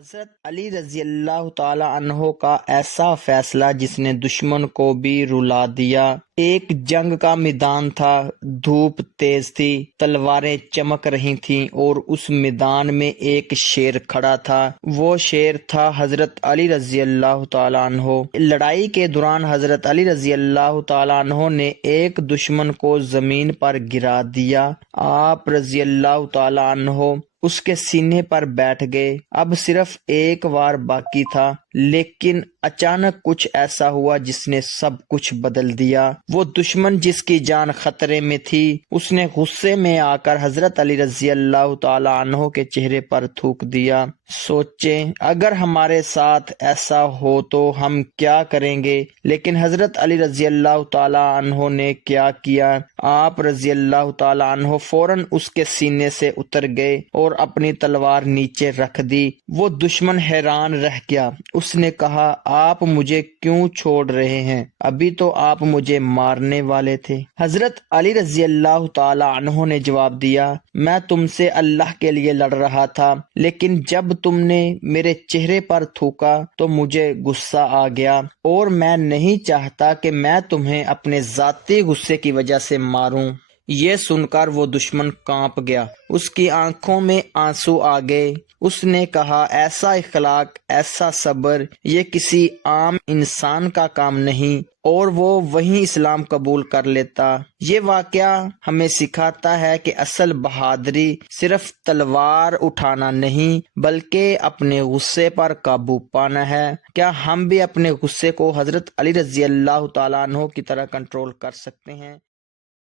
حضرت علی رضی اللہ تعالی عنہ کا ایسا فیصلہ جس نے دشمن کو بھی رلا دیا۔ ایک جنگ کا میدان تھا، دھوپ تیز تھی، تلواریں چمک رہی تھیں اور اس میدان میں ایک شیر کھڑا تھا۔ وہ شیر تھا حضرت علی رضی اللہ تعالی عنہ۔ لڑائی کے دوران حضرت علی رضی اللہ تعالی عنہ نے ایک دشمن کو زمین پر گرا دیا۔ آپ رضی اللہ تعالی عنہ اس کے سینے پر بیٹھ گئے۔ اب صرف ایک وار باقی تھا، لیکن اچانک کچھ ایسا ہوا جس نے سب کچھ بدل دیا۔ وہ دشمن جس کی جان خطرے میں تھی، اس نے غصے میں آ کر حضرت علی رضی اللہ تعالی عنہ کے چہرے پر تھوک دیا۔ سوچیں اگر ہمارے ساتھ ایسا ہو تو ہم کیا کریں گے، لیکن حضرت علی رضی اللہ تعالی عنہ نے کیا کیا؟ آپ رضی اللہ تعالی عنہ فوراً اس کے سینے سے اتر گئے اور اپنی تلوار نیچے رکھ دی۔ وہ دشمن حیران رہ گیا۔ اس نے کہا، آپ مجھے کیوں چھوڑ رہے ہیں؟ ابھی تو آپ مجھے مارنے والے تھے۔ حضرت علی رضی اللہ تعالی عنہ نے جواب دیا، میں تم سے اللہ کے لیے لڑ رہا تھا، لیکن جب تم نے میرے چہرے پر تھوکا تو مجھے غصہ آ گیا، اور میں نہیں چاہتا کہ میں تمہیں اپنے ذاتی غصے کی وجہ سے ماروں۔ یہ سن کر وہ دشمن کانپ گیا، اس کی آنکھوں میں آنسو آ گئے۔ اس نے کہا، ایسا اخلاق، ایسا صبر، یہ کسی عام انسان کا کام نہیں، اور وہ وہیں اسلام قبول کر لیتا۔ یہ واقعہ ہمیں سکھاتا ہے کہ اصل بہادری صرف تلوار اٹھانا نہیں، بلکہ اپنے غصے پر قابو پانا ہے۔ کیا ہم بھی اپنے غصے کو حضرت علی رضی اللہ تعالیٰ عنہ کی طرح کنٹرول کر سکتے ہیں؟